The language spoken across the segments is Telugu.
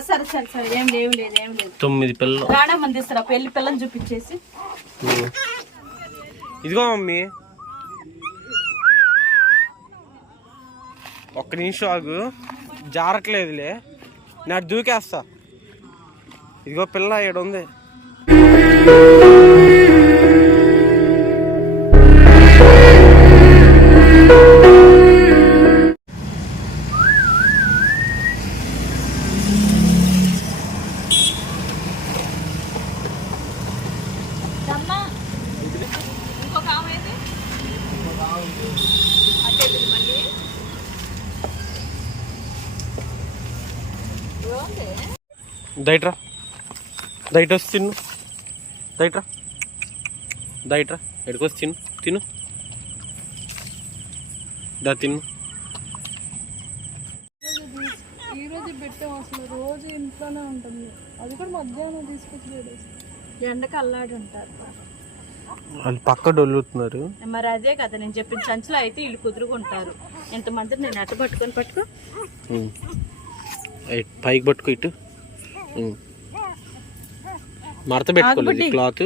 సరే సరే సరే. ఏం లేవు లేదు ఏం లేదు. తొమ్మిది పిల్లలు రాణా మంది ఇస్తారా పెళ్ళి పిల్లని చూపించేసి. ఇదిగో మమ్మీ. ఒక్క నిమిషం ఆగు. జారట్లేదులే. నేను దూకేస్తా. ఇదిగో పిల్ల ఇక్కడ ఉంది. దయట్రా. దయట వచ్చి తిను దయట్రా. దయట్రా ఎడుకొచ్చి తిను తిను. దా తిను ఈ రోజు పెట్టాం అసలు. రోజు ఇంట్లోనే ఉంటుంది. అది కూడా మధ్యాహ్నం తీసుకొచ్చి పెట్టేసి ఎండకు అల్లాడి ఉంటారు వాళ్ళు పక్క డొల్లుతున్నారు. మరి అదే కదా నేను చెప్పిన సంచులో అయితే వీళ్ళు కుదురుకుంటారు. ఎంతమంది నేను అట్ట పట్టుకొని పట్టుకో. పైకి పట్టుకో ఇటు. మడత పెట్టుకోలేదు క్లాత్.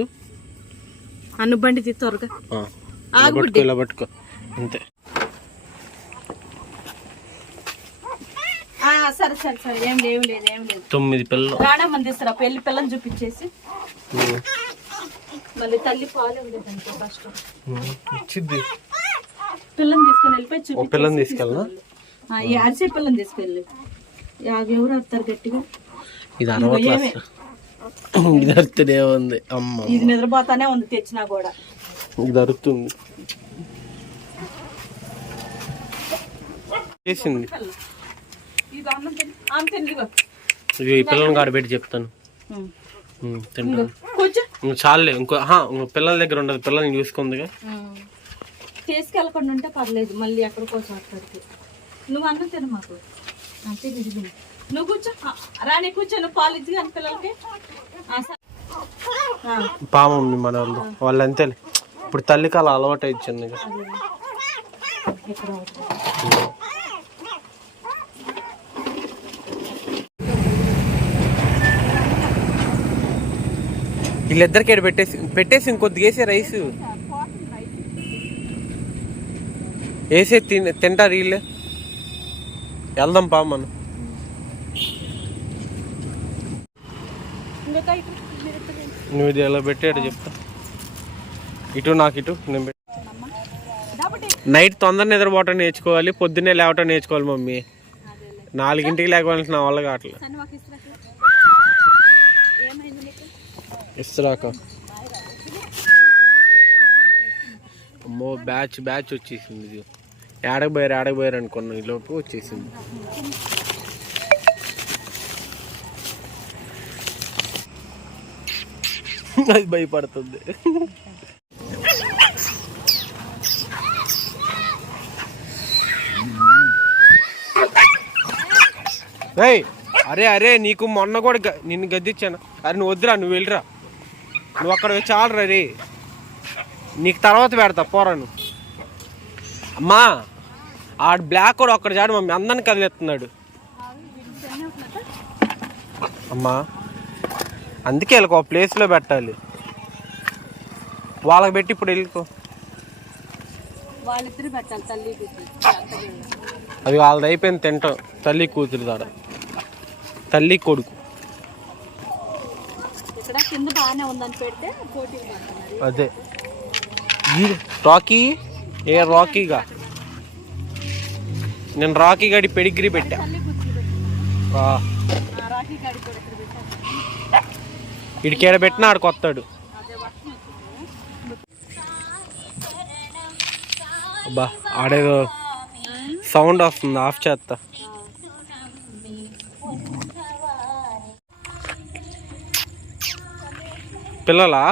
అన్ను బండి తీ త్వరగా. పట్టుకో ఇలా పట్టుకో అంతే. ఆ, సరే సరే సరే. ఏం లేవు లేదు ఏం లేదు. తొమ్మిది పిల్లలు. రాణా మంది ఇస్తారా పెళ్ళి పిల్లని చూపించేసి. మళ్ళీ తల్లి పాలు ఉండేదంటే ఫస్ట్. ఇచ్చిద్ది. పిల్లని తీసుకొని వెళ్ళిపోయి చూపించేసి పిల్లని అరిసే పిల్లని తీసుకెళ్ళి. ఎవరు అడతారు గట్టిగా? ఇది అరవట్లేదు అసలు. ఇది అరుతూనే ఉంది. అమ్మ ఇది నిద్రపోతానే ఉంది తెచ్చినా కూడా. ఇది అరుతుంది. చేసింది. ఈ పిల్లల్ని కాడ పెట్టి చెప్తాను. తింటాను కొంచెం ఇంకో ఇంకో పిల్లల దగ్గర ఉండదు. పిల్లల్ని చూసుకుందిగా. తీసుకెళ్ళకుండా ఉంటే పర్లేదు. మళ్ళీ ఎక్కడికో అక్కడికి నువ్వు అన్నం తిను మాకు. అంతే. నువ్వు కూర్చో. ఆ, రాణి కూర్చో నువ్వు పాలు ఇచ్చి కానీ పిల్లలకి. ఆ, మన వాళ్ళు వాళ్ళు అంతేలే ఇప్పుడు తల్లికి అలా అలవాటు ఇచ్చింది వీళ్ళిద్దరికి ఇక్కడ పెట్టేసి పెట్టేసి ఇంకొద్ది వేసే రైస్. వేసే తింటారు వీళ్ళు. వెళ్దాం పా మనం ఇంకొక ఇటు, మీరు ఇటు తిను. నువ్వు ఇది ఎలా పెట్టాడు చెప్తా. ఇటు నాకు ఇటు నేను నైట్ తొందర నిద్రపోవటం నేర్చుకోవాలి పొద్దున్నే లేవటం నేర్చుకోవాలి మమ్మీ. నాలుగింటికి లేకపోతే నా వల్ల కావట్లేదు. ఇస్తురాక అమ్మో బ్యాచ్ బ్యాచ్ వచ్చేసింది. ఇది ఏడకు పోయారు ఏడకు పోయారు అనుకున్నాం ఈ లోపు వచ్చేసింది. అది భయపడుతుంది. అరే అరే నీకు మొన్న కూడా గ- నిన్ను గద్దిచ్చాను. అరే నువ్వు వద్దురా నువ్వు వెళ్ళిరా. నువ్వు అక్కడ చాలరా రే. నీకు తర్వాత పెడతా పోరా నువ్వు. అమ్మా ఆడ బ్లాక్ కూడా ఒక్కడ చాడు మమ్మీ అందరిని కదిలేస్తున్నాడు. అమ్మా. అందుకే వీళ్ళకి ఒక ప్లేస్లో పెట్టాలి. వాళ్ళకి పెట్టి ఇప్పుడు వెళ్ళిపో కూతురు. అది వాళ్ళది అయిపోయింది తింటాం. తల్లి కూతురు దాడ. తల్లి కొడుకు. అదే. రాకీ? ఏ రాకీగా? నేను రాకీ గడి పెడిగ్రీ పెట్టా తల్లి కూతురు ఆ, ఆ రాఖీ గాడి కూడా ఇక్కడ ఏడ పెట్టినా ఆడికి వస్తాడు అదే వర్షం అబ్బా ఆడేదో సౌండ్ వస్తుంది ఆఫ్ చేస్తా పిల్లలా?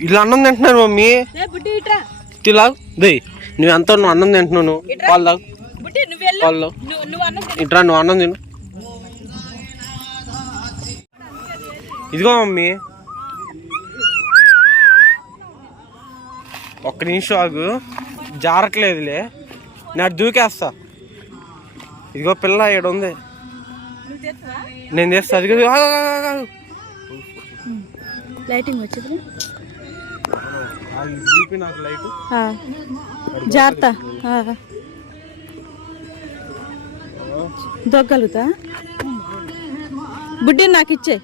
ఇలా అన్నం తింటున్నారు మమ్మీ. తిలాగు దే నువ్వు ఎంత నువ్వు అన్నం తింటున్నావు నువ్వు. పాలు తాగు. వెళ్ళు. పాలు. ఇట్రా నువ్వు అన్నం తిను. ఇదిగో మమ్మీ. ఒక్క నిమిషం ఆగు. జారట్లేదులే. నేను దూకేస్తా. ఇదిగో పిల్ల ఇక్కడ ఉంది. నేను చేస్తా అది ఆగు, ఆగు, ఆగు, ఆగు. లైటింగ్ వచ్చింది ఆగు, ఇది చూపి నాకు లైట్ జాగ్రత్త. దొగ్గలుగుతా? బుడ్డి నాకు ఇచ్చే.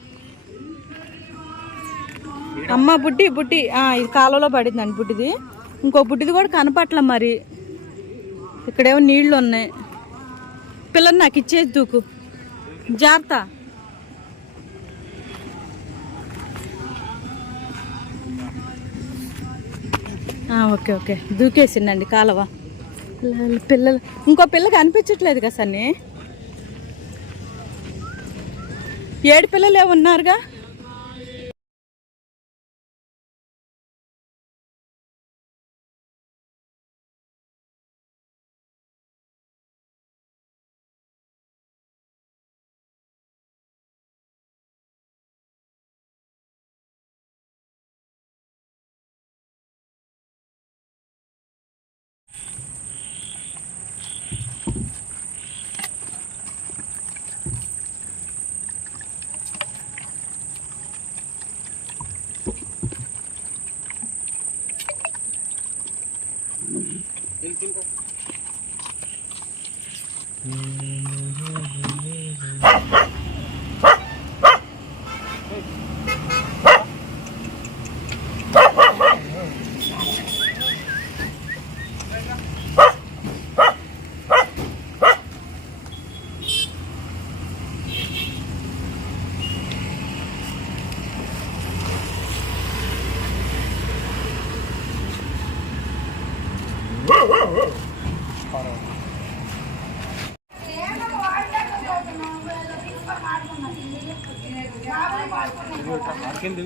అమ్మ బుడ్డి బుడ్డి. ఇది కాలువలో పడిందండి బుడ్డిది. ఇంకో బుడ్డిది కూడా కనపట్ల మరి. ఇక్కడేమో నీళ్ళు ఉన్నాయి పిల్లని నాకు ఇచ్చేది దూకు. జాగ్రత్త. Okay okay. దూకేసిందండి కాలువ. పిల్లలు పిల్లలు. ఇంకో పిల్ల కనిపించట్లేదు కదా సన్నీ? ఏడు పిల్లలు ఏమున్నారుగా Hmm. ಮಾಡ್ಕೊಂಡು